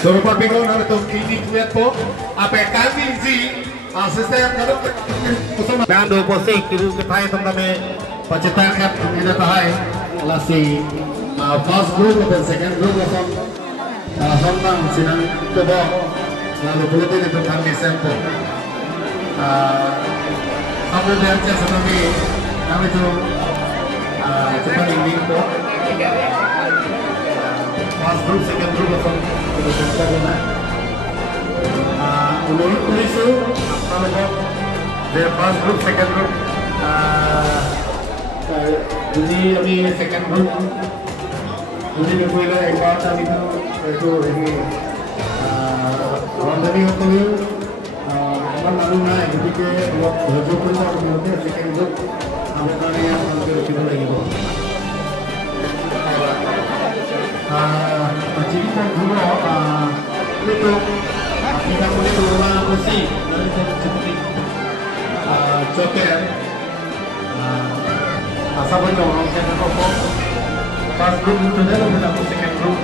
Coba bingung na itong kiniklet po. Apekan si asisten kalau kusama. Dando po si kiru ketay itong kami pacitakat ina tahay. Ala si first group dan second group kusam sambang sinang tubo. Lalu buletin itong kami sempo. Kamu biarca sa kami itu cepat ingin po. First group, second group kusam. Ulit itu the first group, second group. Jadi kami second group. Jadi berbeda ekor kami itu ini. Orang dari itu orang lalu naik. Jadi ke dua group itu kemudian second group. Ada kali yang kita lagi bu. Cerita dulu itu kita boleh turun kursi dari seperti joker asal orang second group pas group itu dah kita second group